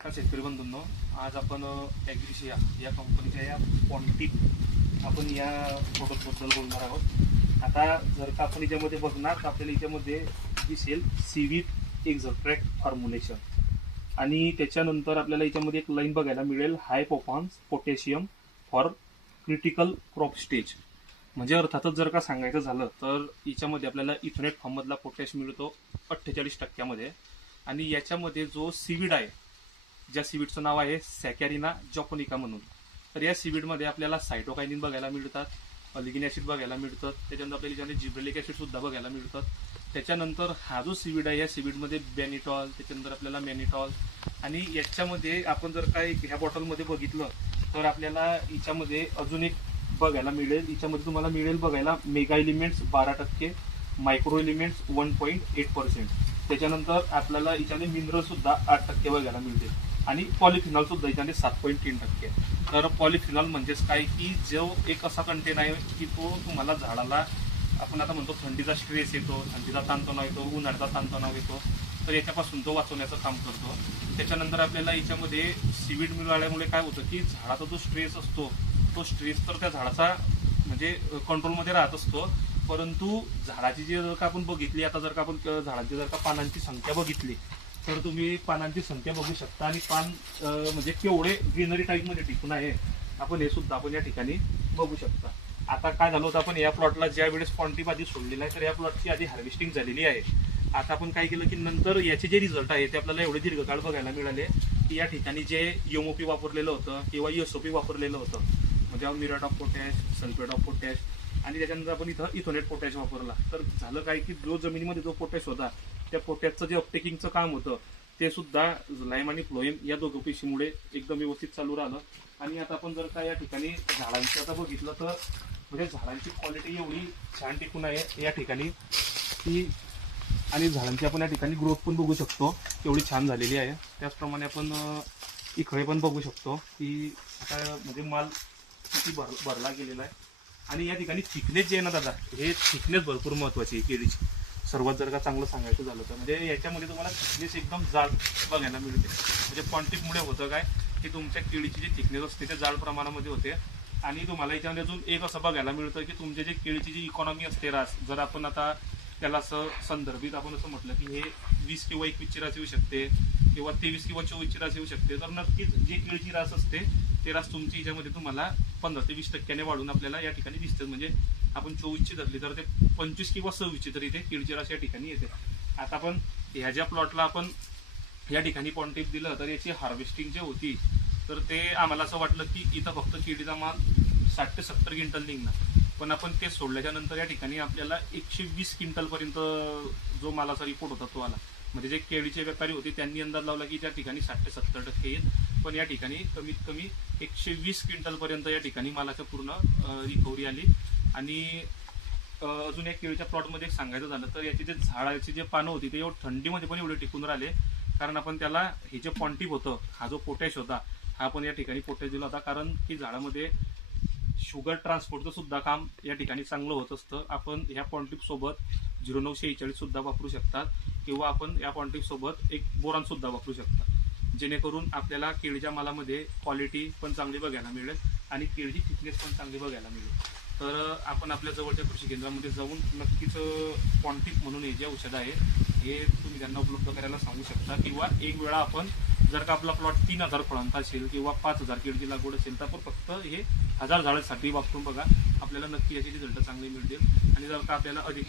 नमस्कार शेतकरी बंधूंनो, आज आपण ॲग्रिशिया या कंपनीच्या या पॉन्टिक आपण या प्रोडक्टबद्दल बोलणार आहोत. आता जर का आपण याच्यामध्ये बघणार तर आपल्याला याच्यामध्ये दिसेल सीविट एक्झट्रॅक्ट फॉर्म्युलेशन आणि त्याच्यानंतर आपल्याला याच्यामध्ये एक लाईन बघायला मिळेल high performance potassium for critical crop stage. म्हणजे अर्थातच जर का सांगायचं झालं तर याच्यामध्ये आपल्याला इथोनेट फॉर्ममधला पोटॅश मिळतो 48% आणि याच्यामध्ये जो सीविड आहे, ज्या सीविडचं नाव आहे सॅकॅरिना जॉपोनिका म्हणून, तर या सीविडमध्ये आपल्याला सायटोकायनिन बघायला मिळतात, ऑलिगिन ॲसिड बघायला मिळतात, त्याच्यानंतर आपल्याला याच्यामध्ये जिब्रेलिक ॲसिड सुद्धा बघायला मिळतात. त्याच्यानंतर हा जो सीविड आहे या सीविडमध्ये बेनिटॉल, त्याच्यानंतर आपल्याला मॅनिटॉल आणि याच्यामध्ये आपण जर काय ह्या बॉटलमध्ये बघितलं तर आपल्याला याच्यामध्ये अजून एक बघायला मिळेल. याच्यामध्ये तुम्हाला मिळेल बघायला मेगा एलिमेंट्स 12%, मायक्रो एलिमेंट्स 1.8%, त्याच्यानंतर आपल्याला याच्याने मिनरल सुद्धा 8% बघायला मिळते आणि पॉलिफिनॉल सुद्धा याच्याने 7.3%. तर पॉलिफिनॉल म्हणजेच काय की जो एक असा कंटेन आहे की तो तुम्हाला झाडाला आपण आता म्हणतो थंडीचा स्ट्रेस येतो, थंडीचा ताणतणाव येतो, उन्हाळ्याचा ताणतणाव येतो, तर याच्यापासून तो वाचवण्याचं काम करतो. त्याच्यानंतर आपल्याला याच्यामध्ये सीविड मिळाल्यामुळे काय होतं की झाडाचा जो स्ट्रेस असतो तो स्ट्रेस तर त्या झाडाचा म्हणजे कंट्रोलमध्ये राहत असतो, परंतु झाडाची जी जर का आपण बघितली, आता जर का आपण झाडाची जर का पानांची संख्या बघितली तर तुम्ही पानांची संख्या बघू शकता आणि पान म्हणजे केवढे ग्रीनरी टाईपमध्ये टिकून आहे आपण हे सुद्धा आपण या ठिकाणी बघू शकता. आता काय झालं होतं, आपण या प्लॉटला ज्या वेळेस पॉन्टिप आधी सोडलेला आहे तर या प्लॉटची आधी हार्वेस्टिंग झालेली आहे. आता आपण काय केलं की नंतर याचे जे रिझल्ट आहे ते आपल्याला एवढे दीर्घकाळ बघायला मिळाले की या ठिकाणी जे एमओपी वापरलेलं होतं किंवा एसओपी वापरलेलं होतं, म्हणजे muriate of potash, sulphate of potash आणि त्याच्यानंतर आपण इथं इथोनेट पोटॅश वापरला, तर झालं काय की जो जमिनीमध्ये जो पोटॅश होता त्या पोटॅशचं जे अपटेकिंगचं काम होतं ते सुद्धा लाईम आणि फ्लोएम या दोघं पेशीमुळे एकदम व्यवस्थित चालू राहिलं. आणि आता आपण जर का या ठिकाणी झाडांची आता बघितलं तर म्हणजे झाडांची क्वालिटी एवढी छान टिकून आहे या ठिकाणी की, आणि झाडांची आपण या ठिकाणी ग्रोथ पण बघू शकतो एवढी छान झालेली आहे. त्याचप्रमाणे आपण इकडे पण बघू शकतो की आता म्हणजे माल किती भरला गेलेला आहे. आणि या ठिकाणी थिकनेस जे आहे ना दादा, हे थिकनेस भरपूर महत्वाची आहे केळीची. सर्वात जर का चांगलं सांगायचं झालं तर म्हणजे याच्यामध्ये तुम्हाला थिकनेस एकदम जाड बघायला मिळते. म्हणजे पॉन्टिकमुळे होतं काय की तुमच्या केळीची जी थिकनेस असते ते जाड प्रमाणामध्ये होते. आणि तुम्हाला याच्यामध्ये अजून एक असं बघायला मिळतं की तुमच्या जे केळीची जी इकॉनॉमी असते रास, जर आपण आता त्याला असं संदर्भित आपण असं म्हटलं की हे 20 किंवा 21ची रास येऊ शकते किंवा 23 किंवा 24ची रास येऊ शकते, तर नक्कीच जे केळीची रास असते ते रास तुमची याच्यामध्ये तुम्हाला 15 ते 20% वाढून आपल्याला या ठिकाणी दिसते. म्हणजे आपण 24ची धरली तर ते 25 किंवा 26ची तरी ते केळीची रास या ठिकाणी येते. आता आपण ह्या ज्या प्लॉटला आपण या ठिकाणी पॉन्टिप दिलं तर याची हार्वेस्टिंग जी होती तर ते आम्हाला असं वाटलं की इथं फक्त केळीचा माल 60 ते 70 क्विंटल निघणार, पण आपण ते सोडल्याच्या नंतर या ठिकाणी आपल्याला 120 क्विंटलपर्यंत जो मालाचा रिपोर्ट होता तो आला. म्हणजे जे केळीचे व्यापारी होते त्यांनी अंदाज लावला की त्या ठिकाणी 60 ते 70% येईल, पण या ठिकाणी कमीत कमी 120 क्विंटलपर्यंत या ठिकाणी मालाच्या पूर्ण रिकव्हरी आली. आणि अजून एक केळीच्या प्लॉटमध्ये सांगायचं झालं तर याची जे झाडाची जे पानं होती ते थंडीमध्ये पण एवढे टिकून राहिले, कारण आपण त्याला हे जे पॉन्टिप होतं, हा जो पोटॅश होता हा आपण या ठिकाणी पोटॅश दिला होता, कारण की झाडामध्ये शुगर ट्रान्सपोर्टचं सुद्धा काम या ठिकाणी चांगलं होत असतं. आपण ह्या पॉन्टिप सोबत 0946 सुद्धा वापरू शकतात किंवा आपण या पॉन्टिप सोबत एक बोरान सुद्धा वापरू शकता, जेणेकरून आपल्याला केळीच्या मालामध्ये क्वालिटी पण चांगली बघायला मिळेल आणि केळीची थिकनेस पण चांगली बघायला मिळेल. तर आपण आपल्या जवळच्या कृषी केंद्रामध्ये जाऊन नक्कीच पॉन्टिप म्हणून हे जे औषध आहे हे तुम्ही त्यांना उपलब्ध करायला सांगू शकता. किंवा एक वेळा आपण जर का आपला प्लॉट 3000 फळांचा असेल किंवा 5000 केळीची लागवड असेल तर आपण फक्त हे 1000 झाडांसाठी वापरून बघा, आपल्याला नक्की याचे रिझल्ट चांगले मिळतील. आणि जर का आपल्याला अधिक